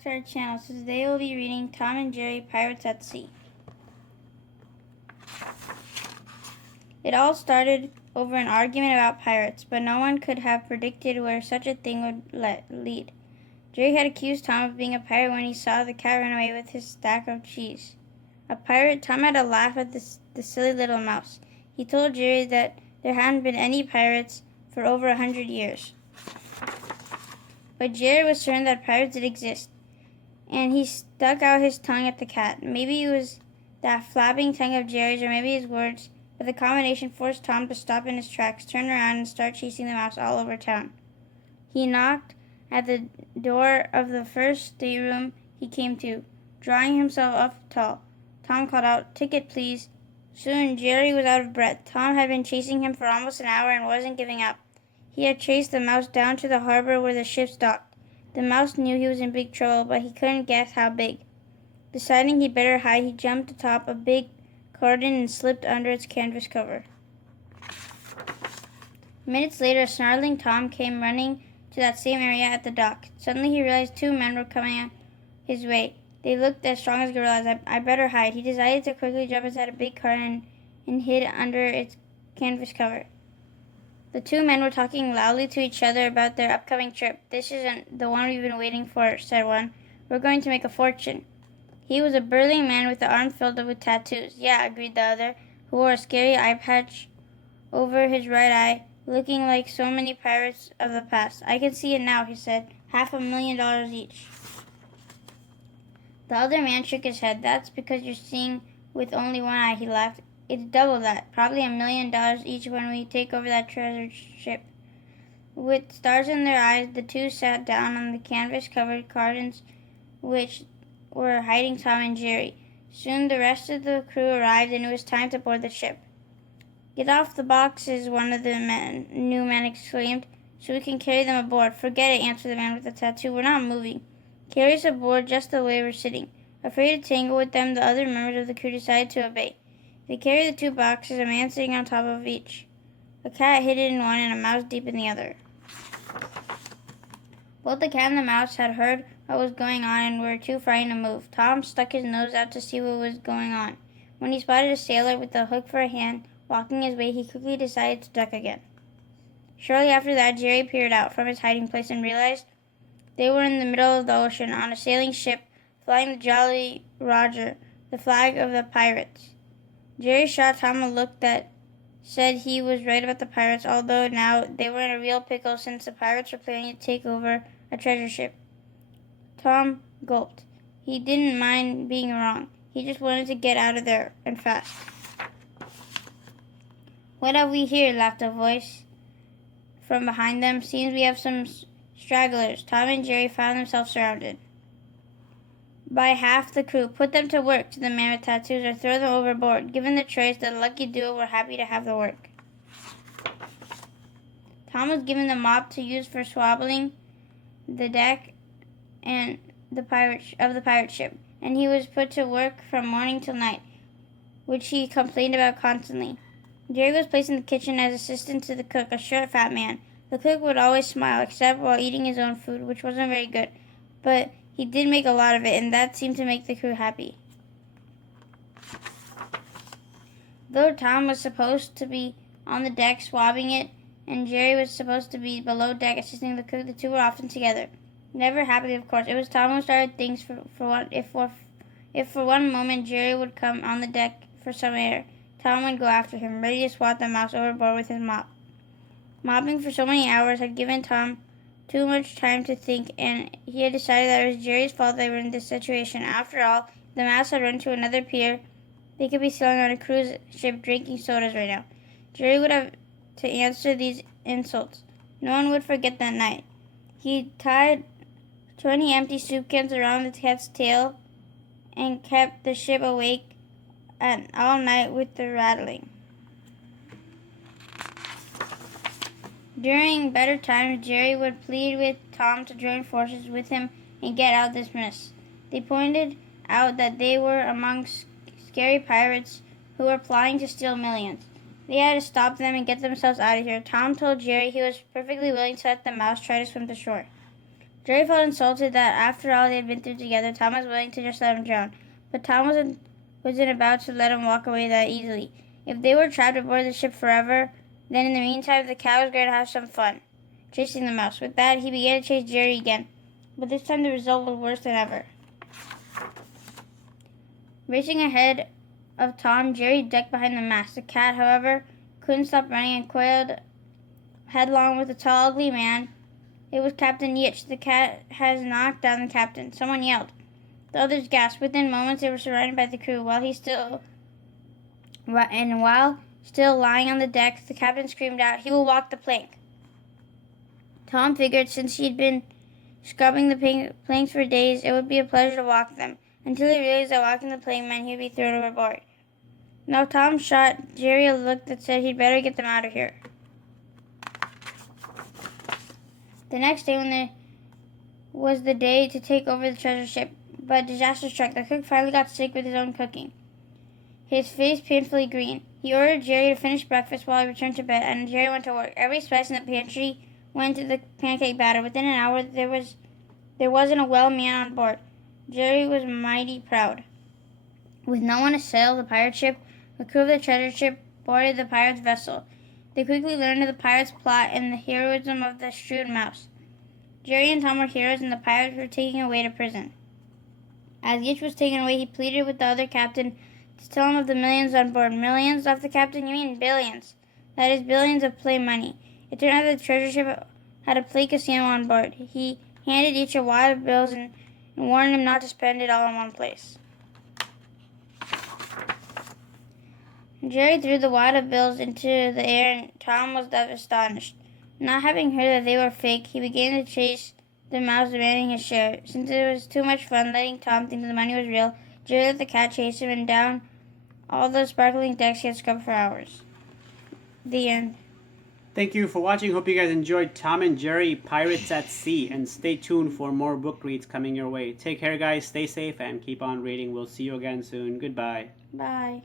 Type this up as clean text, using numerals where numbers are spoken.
back to our channel. So today we'll be reading Tom and Jerry Pirates at Sea. It all started over an argument about pirates, but no one could have predicted where such a thing would lead. Jerry had accused Tom of being a pirate when he saw the cat run away with his stack of cheese. A pirate? Tom had a laugh at the silly little mouse. He told Jerry that there hadn't been any pirates for over 100 years. But Jerry was certain that pirates did exist, and he stuck out his tongue at the cat. Maybe it was that flapping tongue of Jerry's, or maybe his words, but the combination forced Tom to stop in his tracks, turn around, and start chasing the mouse all over town. He knocked at the door of the first stateroom he came to, drawing himself up tall. Tom called out, "Ticket, please." Soon Jerry was out of breath. Tom had been chasing him for almost an hour and wasn't giving up. He had chased the mouse down to the harbor where the ships docked. The mouse knew he was in big trouble, but he couldn't guess how big. Deciding he'd better hide, he jumped atop a big carton and slipped under its canvas cover. Minutes later, a snarling Tom came running to that same area at the dock. Suddenly he realized two men were coming his way. They looked as strong as gorillas. I better hide. He decided to quickly jump inside a big carton and hid under its canvas cover. The two men were talking loudly to each other about their upcoming trip. "This isn't the one we've been waiting for," said one. "We're going to make a fortune." He was a burly man with the arm filled with tattoos. "Yeah," agreed the other, who wore a scary eye patch over his right eye, looking like so many pirates of the past. "I can see it now," he said. $500,000 each." The other man shook his head. "That's because you're seeing with only one eye," he laughed. "It's double that. Probably $1 million each when we take over that treasure ship." With stars in their eyes, the two sat down on the canvas-covered cartons which were hiding Tom and Jerry. Soon the rest of the crew arrived, and it was time to board the ship. "Get off the boxes," one of the new men exclaimed, "so we can carry them aboard." "Forget it," answered the man with the tattoo. "We're not moving. Carry us aboard just the way we're sitting." Afraid to tangle with them, the other members of the crew decided to obey. They carried the two boxes, a man sitting on top of each. A cat hidden in one and a mouse deep in the other. Both the cat and the mouse had heard what was going on and were too frightened to move. Tom stuck his nose out to see what was going on. When he spotted a sailor with a hook for a hand walking his way, he quickly decided to duck again. Shortly after that, Jerry peered out from his hiding place and realized they were in the middle of the ocean on a sailing ship flying the Jolly Roger, the flag of the pirates. Jerry shot Tom a look that said he was right about the pirates, although now they were in a real pickle since the pirates were planning to take over a treasure ship. Tom gulped. He didn't mind being wrong. He just wanted to get out of there, and fast. "What have we here?" laughed a voice from behind them. "Seems we have some stragglers." Tom and Jerry found themselves surrounded by half the crew. "Put them to work," to the man with tattoos, "or throw them overboard." Given the choice, the lucky duo were happy to have the work. Tom was given the mop to use for swabbling the deck and the pirate ship, and he was put to work from morning till night, which he complained about constantly. Jerry was placed in the kitchen as assistant to the cook, a short, fat man. The cook would always smile, except while eating his own food, which wasn't very good, but he did make a lot of it, and that seemed to make the crew happy. Though Tom was supposed to be on the deck swabbing it, and Jerry was supposed to be below deck assisting the cook, the two were often together. Never happy, of course. It was Tom who started things. If for one moment Jerry would come on the deck for some air, Tom would go after him, ready to swat the mouse overboard with his mop. Mopping for so many hours had given Tom too much time to think, and he had decided that it was Jerry's fault they were in this situation. After all, the mouse had run to another pier. They could be sailing on a cruise ship drinking sodas right now. Jerry would have to answer these insults. No one would forget that night. He tied 20 empty soup cans around the cat's tail and kept the ship awake all night with the rattling. During better times, Jerry would plead with Tom to join forces with him and get out this mess. They pointed out that they were among scary pirates who were plotting to steal millions. They had to stop them and get themselves out of here. Tom told Jerry he was perfectly willing to let the mouse try to swim to shore. Jerry felt insulted that after all they had been through together, Tom was willing to just let him drown. But Tom wasn't about to let him walk away that easily. If they were trapped aboard the ship forever, then in the meantime the cat was going to have some fun, chasing the mouse. With that, he began to chase Jerry again. But this time the result was worse than ever. Racing ahead of Tom, Jerry ducked behind the mast. The cat, however, couldn't stop running and coiled headlong with a tall, ugly man. It was Captain Yitch. The cat has knocked down the captain. Someone yelled. The others gasped. Within moments, they were surrounded by the crew. While still lying on the deck, the captain screamed out, "He will walk the plank." Tom figured since he'd been scrubbing the planks for days, it would be a pleasure to walk them, until he realized that walking the plank meant he'd be thrown overboard. Now Tom shot Jerry a look that said he'd better get them out of here. The next day was the day to take over the treasure ship, but disaster struck. The cook finally got sick with his own cooking, his face painfully green. He ordered Jerry to finish breakfast while he returned to bed, and Jerry went to work. Every spice in the pantry went to the pancake batter. Within an hour, there wasn't a well man on board. Jerry was mighty proud. With no one to sail the pirate ship, the crew of the treasure ship boarded the pirates' vessel. They quickly learned of the pirates' plot and the heroism of the shrewd mouse. Jerry and Tom were heroes, and the pirates were taken away to prison. As Yitch was taken away, he pleaded with the other captain to tell him of the millions on board. Millions? Off the captain, you mean billions. That is, billions of play money. It turned out that the treasure ship had a play casino on board. He handed Yitch a wad of bills and warned him not to spend it all in one place. Jerry threw the wad of bills into the air, and Tom was astonished. Not having heard that they were fake, he began to chase the mouse, demanding his share. Since it was too much fun letting Tom think the money was real, Jerry let the cat chase him, and down all the sparkling decks he had scrubbed for hours. The end. Thank you for watching. Hope you guys enjoyed Tom and Jerry, Pirates at Sea, and stay tuned for more book reads coming your way. Take care, guys. Stay safe and keep on reading. We'll see you again soon. Goodbye. Bye.